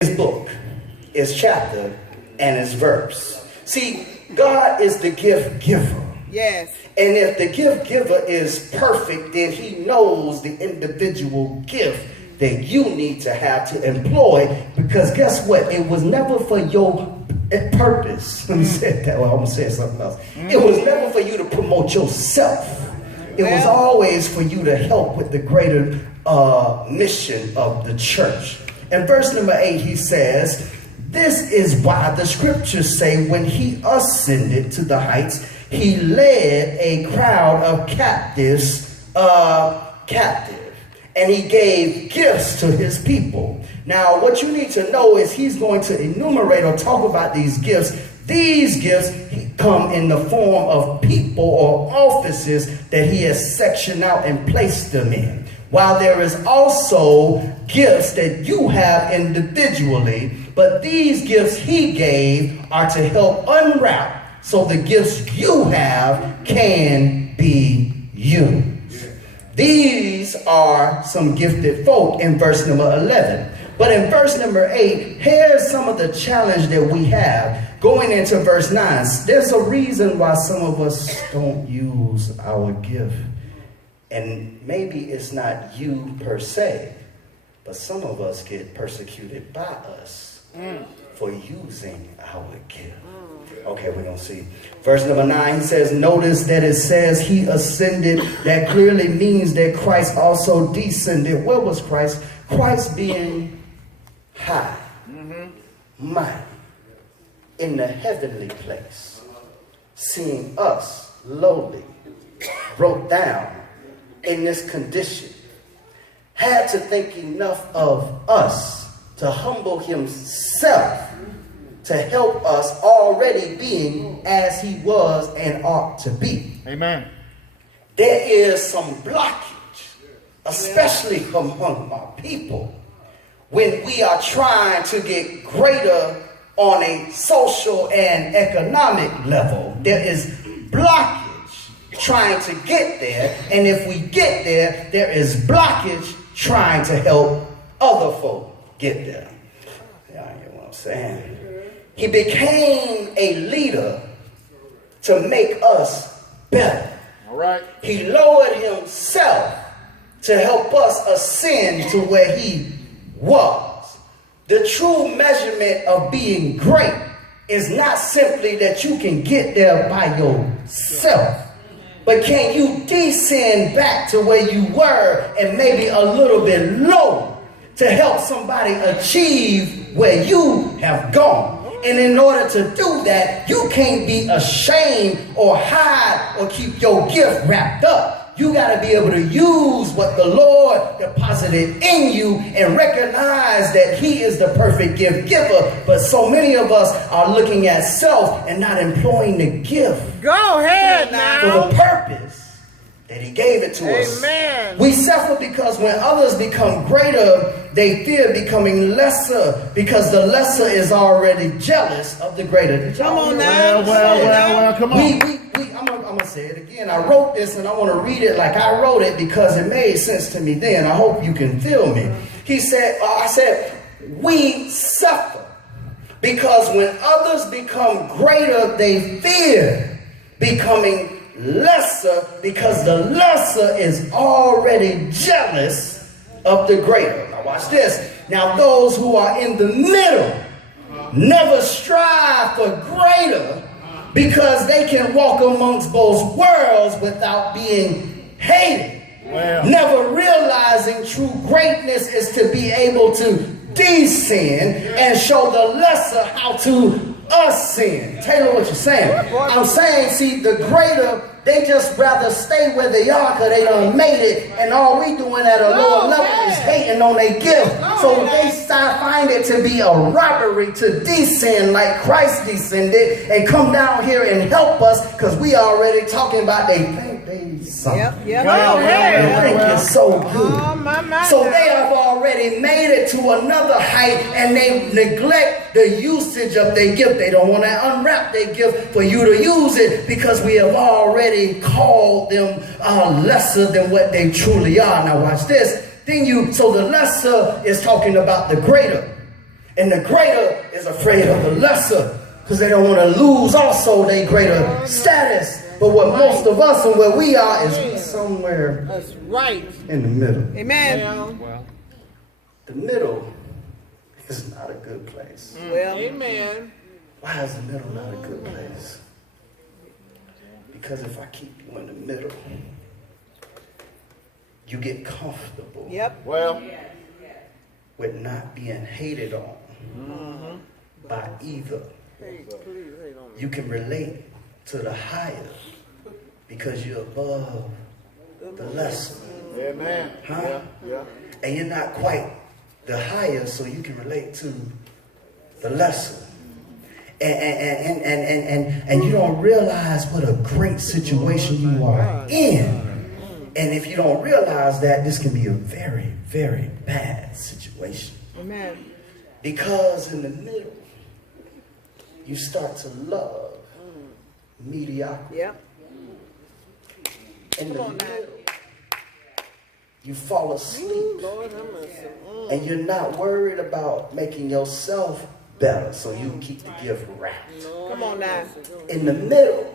His book, his chapter, and his verse. See, God is the gift giver. Yes. And if the gift giver is perfect, then he knows the individual gift that you need to have to employ. Because guess what? It was never for your purpose. Let me say it that way. I'm going to say something else. It was never for you to promote yourself. It was always for you to help with the greater mission of the church. In verse number 8, he says, this is why the scriptures say when he ascended to the heights, he led a crowd of captives captive, and he gave gifts to his people. Now, what you need to know is he's going to enumerate or talk about these gifts. These gifts come in the form of people or offices that he has sectioned out and placed them in. While there is also gifts that you have individually, but these gifts he gave are to help unwrap so the gifts you have can be used. These are some gifted folk in verse number 11. But in verse number 8, here's some of the challenge that we have. Going into verse 9, there's a reason why some of us don't use our gift. And maybe it's not you per se, but some of us get persecuted by us for using our gift. Okay, we're going to see. Verse number 9, he says, notice that it says he ascended. That clearly means that Christ also descended. Where was Christ? Christ being high, mighty, in the heavenly place, seeing us lowly, broke down in this condition, had to think enough of us to humble himself to help us already being as he was and ought to be. Amen. There is some blockage, especially among our people, when we are trying to get greater on a social and economic level. There is blockage trying to get there, and if we get there, there is blockage trying to help other folk get there. Yeah, you know what I'm saying? He became a leader to make us better. All right. He lowered himself to help us ascend to where he was. The true measurement of being great is not simply that you can get there by yourself, but can you descend back to where you were and maybe a little bit lower to help somebody achieve where you have gone? And in order to do that, you can't be ashamed or hide or keep your gift wrapped up. You got to be able to use what the Lord deposited in you and recognize that he is the perfect gift giver. But so many of us are looking at self and not employing the gift. Go ahead now. For the purpose that he gave it to us. Amen. We suffer because when others become greater, they fear becoming lesser because the lesser is already jealous of the greater. Come on now. Well, come on. I'm going to say it again. I wrote this and I want to read it like I wrote it because it made sense to me then. I hope you can feel me. He said, I said, we suffer because when others become greater, they fear becoming lesser because the lesser is already jealous of the greater. Now watch this. Now those who are in the middle never strive for greater because they can walk amongst both worlds without being hated. Well. Never realizing true greatness is to be able to descend and show the lesser how to ascend. Taylor, what you're saying? I'm saying, see, the greater, they just rather stay where they are because they done made it, and all we doing at a lower level is hating on their gift. So they find it to be a robbery to descend like Christ descended and come down here and help us because we already talking about they think they something. They think it's so good. So they have already made it to another height and they neglect the usage of their gift. They don't want to unwrap their gift for you to use it because we have already called them lesser than what they truly are. Now watch this. So the lesser is talking about the greater. And the greater is afraid of the lesser because they don't want to lose also their greater status. But what most of us and where we are is somewhere That's right. in the middle. Amen. Well, The middle is not a good place. Well, amen. Why is the middle not a good place? Because if I keep you in the middle, you get comfortable yep. Well, with not being hated on by either. You can relate to the higher because you're above the lesser. amen. Huh? Yeah. And you're not quite the higher, so you can relate to the lesser. And you don't realize what a great situation you are in. And if you don't realize that, this can be a very, very bad situation. Amen. Because in the middle, you start to love mediocrity. Yep. In the Come on now. middle, you fall asleep. Lord have mercy. And you're not worried about making yourself better so you can keep the gift wrapped. Come on now. In the middle,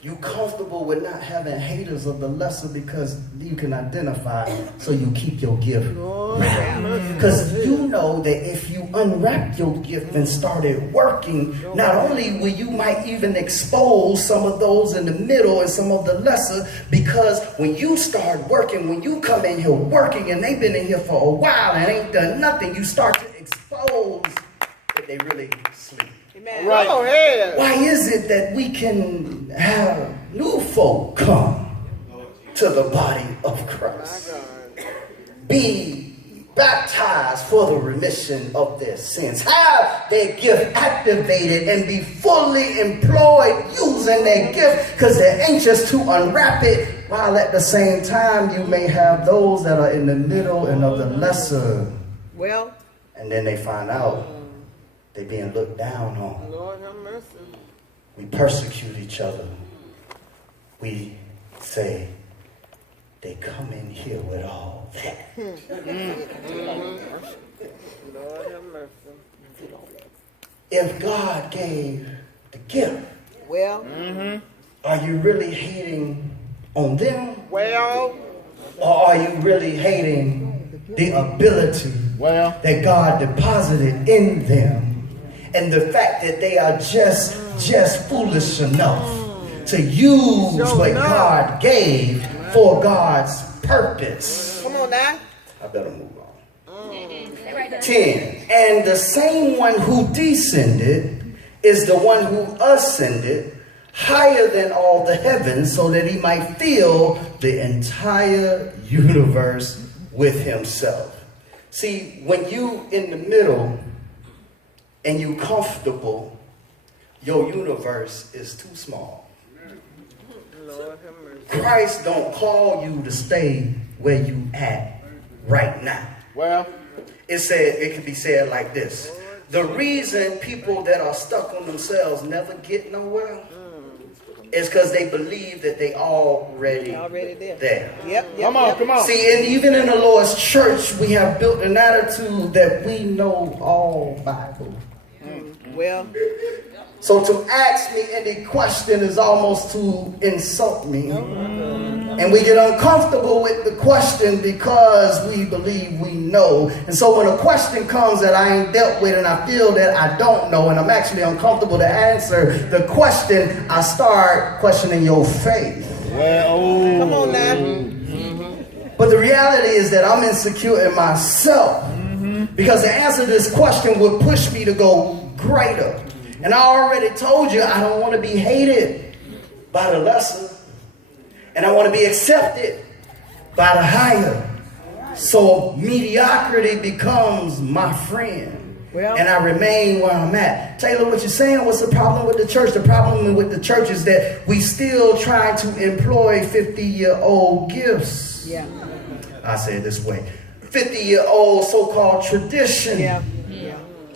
you comfortable with not having haters of the lesser because you can identify, so you keep your gift wrapped. Because you know that if you unwrap your gift and started working, not only will you might even expose some of those in the middle and some of the lesser, because when you start working, when you come in here working and they've been in here for a while and ain't done nothing, you start to expose that they really sleep. Amen. Right. Go ahead. Why is it that we can have new folk come to the body of Christ, be baptized for the remission of their sins, have their gift activated and be fully employed using their gift because they're anxious to unwrap it, while at the same time you may have those that are in the middle and of the lesser, Well, and then they find out they're being looked down on. Lord have mercy. We persecute each other. We say, they come in here with all that. Lord have mercy. If God gave the gift, Well, are you really hating on them? Well, Or are you really hating the ability that God deposited in them? And the fact that they are just foolish enough to use what God gave for God's purpose. come on now. I better move on. 10. And the same one who descended is the one who ascended higher than all the heavens, so that he might fill the entire universe with himself. See, when you in the middle and you comfortable, your universe is too small. Lord have mercy. Christ don't call you to stay where you at right now. well, It can be said like this. The reason people that are stuck on themselves never get nowhere is because they believe that they already there. Yep. come on. See, and even in the Lord's church, we have built an attitude that we know all Bible. Well, So to ask me any question is almost to insult me. And we get uncomfortable with the question because we believe we know. And so when a question comes that I ain't dealt with and I feel that I don't know and I'm actually uncomfortable to answer the question, I start questioning your faith. Well, come on now. But the reality is that I'm insecure in myself because to answer this question would push me to go greater. And I already told you I don't want to be hated by the lesser. And I want to be accepted by the higher. So mediocrity becomes my friend. Well, And I remain where I'm at. Taylor, what you're saying, what's the problem with the church? The problem with the church is that we still try to employ 50-year-old gifts. yeah. I say it this way. 50-year-old so-called tradition. Yeah.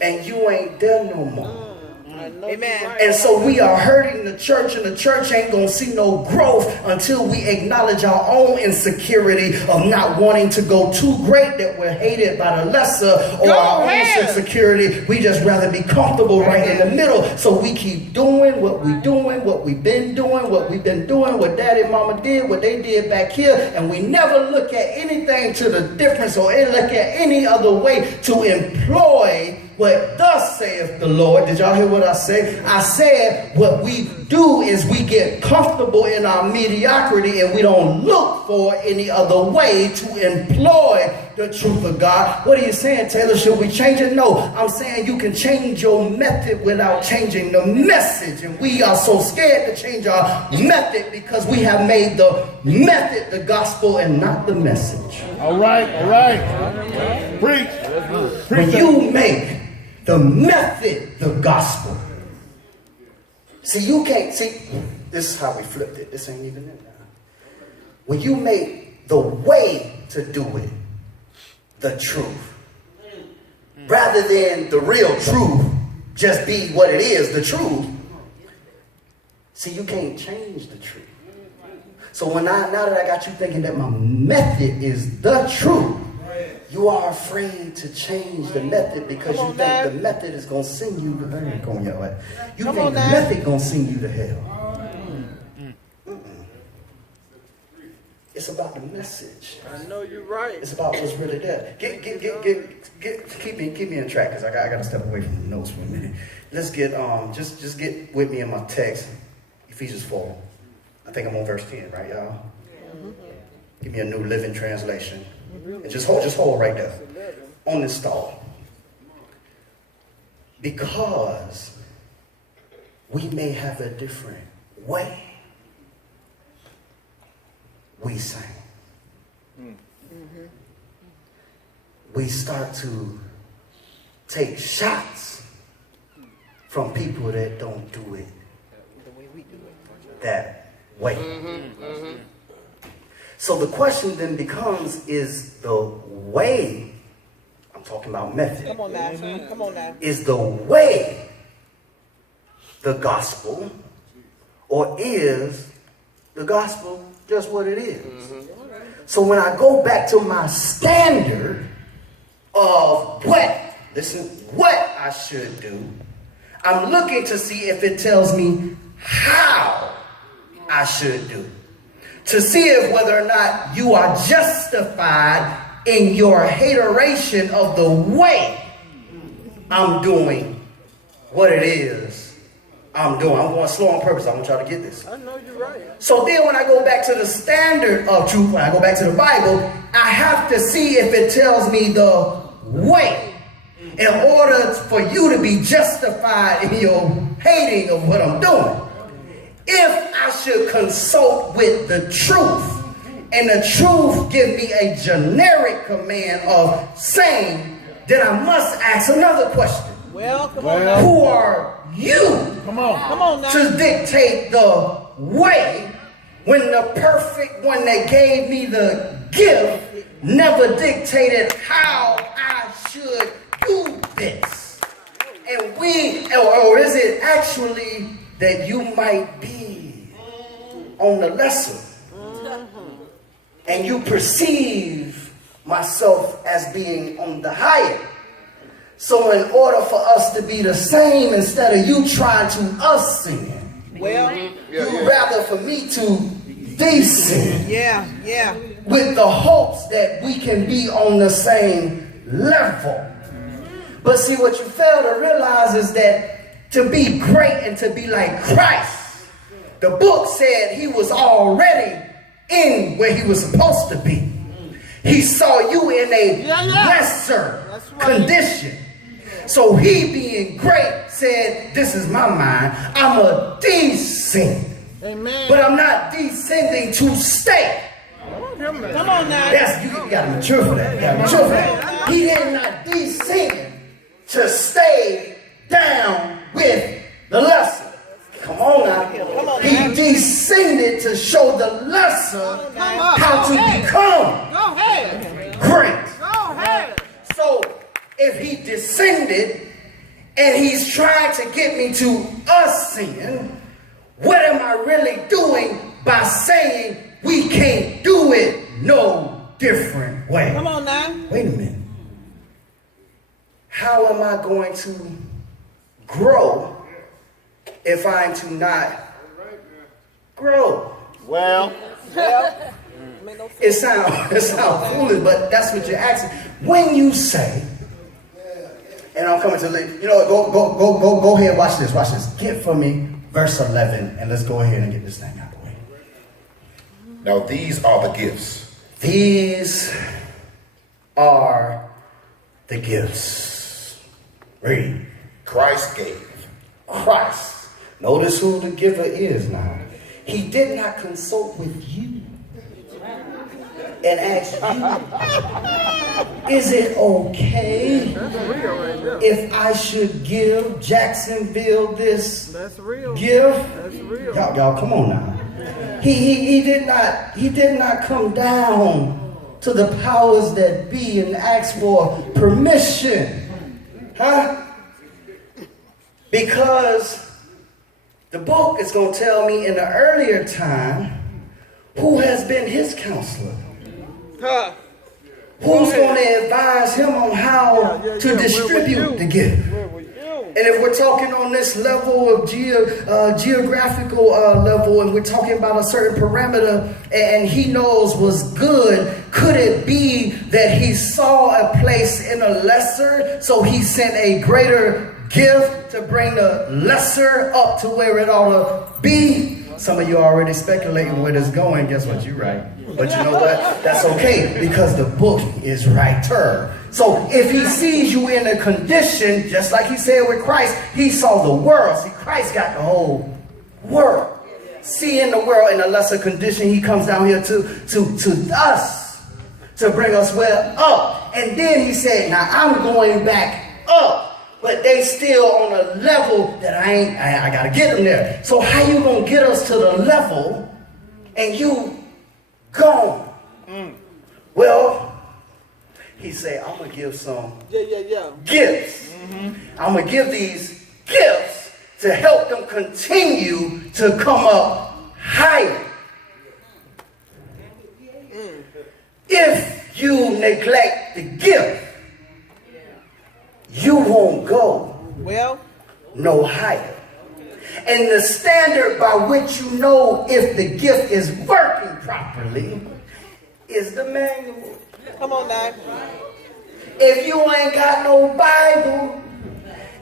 And you ain't there no more. Amen. And so we are hurting the church, and the church ain't going to see no growth until we acknowledge our own insecurity of not wanting to go too great that we're hated by the lesser, or our own insecurity. We just rather be comfortable right in the middle. So we keep doing what we've been doing, what daddy and mama did, what they did back here, and we never look at anything to the difference or look at any other way to employ what thus saith the Lord. Did y'all hear what I said? I said what we do is we get comfortable in our mediocrity and we don't look for any other way to employ the truth of God. What are you saying, Taylor? Should we change it? No, I'm saying you can change your method without changing the message. And we are so scared to change our method because we have made the method the gospel and not the message. All right, all right. Preach. When you make the method the gospel. See, you can't, this is how we flipped it. This ain't even it now. When you make the way to do it the truth, rather than the real truth just be what it is, the truth. See, you can't change the truth. So now that I got you thinking that my method is the truth, you are afraid to change the method because you think the method is going to send you to hell. You think the method going to send you to hell. It's about the message. I know you're right. It's about what's really there. Keep me in track because I got to step away from the notes for a minute. Let's get just get with me in my text, Ephesians 4. I think I'm on verse 10, right, y'all? Give me a New Living Translation. And just hold right there on this stall. Because we may have a different way we sing. We start to take shots from people that don't do it that way. So the question then becomes, is the way, I'm talking about method. Come on now. Come on now. Is the way the gospel, or is the gospel just what it is? So when I go back to my standard of what I should do, I'm looking to see if it tells me how I should do. To see if whether or not you are justified in your hateration of the way I'm doing what it is I'm doing. I'm going slow on purpose. I want y'all to get this. I know you're right. So then when I go back to the standard of truth, when I go back to the Bible, I have to see if it tells me the way in order for you to be justified in your hating of what I'm doing. If I should consult with the truth, and the truth give me a generic command of saying, then I must ask another question. Well, come on now. Who are you Come on now. to dictate the way when the perfect one that gave me the gift never dictated how I should do this? And or is it actually that you might be on the lesser and you perceive myself as being on the higher? So in order for us to be the same, instead of you trying to us sin, you rather for me to descend. Yeah. With the hopes that we can be on the same level. But see, what you fail to realize is that to be great and to be like Christ, the book said he was already in where he was supposed to be. He saw you in a lesser condition. So he, being great, said, this is my mind. I'm a descend. Amen. But I'm not descending to stay. Come on now. Yes, you got to mature for that. You got to mature for that. He did not descend to stay down with the lesser. Come on now. He descended to show the lesser how to become great. So if he descended and he's trying to get me to us sin, what am I really doing by saying we can't do it no different way? Come on now. Wait a minute. How am I going to grow if I'm to not grow? Well, It sounds foolish, but that's what you're asking. When you say, and I'm coming to leave, go ahead, watch this. Get for me verse 11, and let's go ahead and get this thing out of the way. Now these are the gifts. These are the gifts. Read. Christ gave. Christ. Notice who the giver is now. He did not consult with you and ask you, is it okay if I should give Jacksonville this gift? Y'all, come on now. He did not come down to the powers that be and ask for permission. Huh? Because the book is going to tell me in the earlier time who has been his counselor. Who's going to advise him on how to distribute the gift. And if we're talking on this level of geographical level, and we're talking about a certain parameter, and he knows what's good, could it be that he saw a place in a lesser, so he sent a greater gift to bring the lesser up to where it ought to be? Some of you are already speculating where it's going. Guess what? You're right. But you know what? That's okay, because the book is righter. So if he sees you in a condition, just like he said with Christ, he saw the world. See, Christ got the whole world. Seeing the world in a lesser condition, he comes down here to us to bring us well up. And then he said, now I'm going back up. But they still on a level that I gotta get them there. So how you gonna get us to the level and you gone? Well, he said, I'm gonna give some gifts. I'm gonna give these gifts to help them continue to come up higher. If you neglect the gift, you won't go no higher. And the standard by which you know if the gift is working properly is the manual. Come on now. If you ain't got no Bible,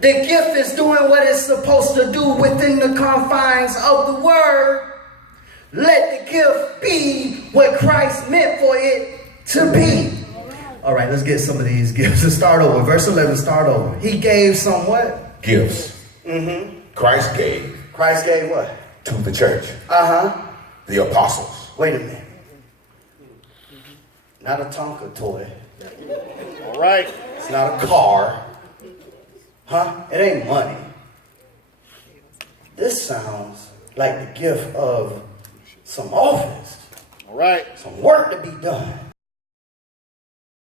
the gift is doing what it's supposed to do within the confines of the word. Let the gift be what Christ meant for it to be. All right, let's get some of these gifts. Let's start over. Verse 11, start over. He gave some what? Gifts. Christ gave. Christ gave what? To the church. The apostles. Wait a minute. Not a Tonka toy. all right. It's not a car. Huh? It ain't money. This sounds like the gift of some office. All right. Some work to be done.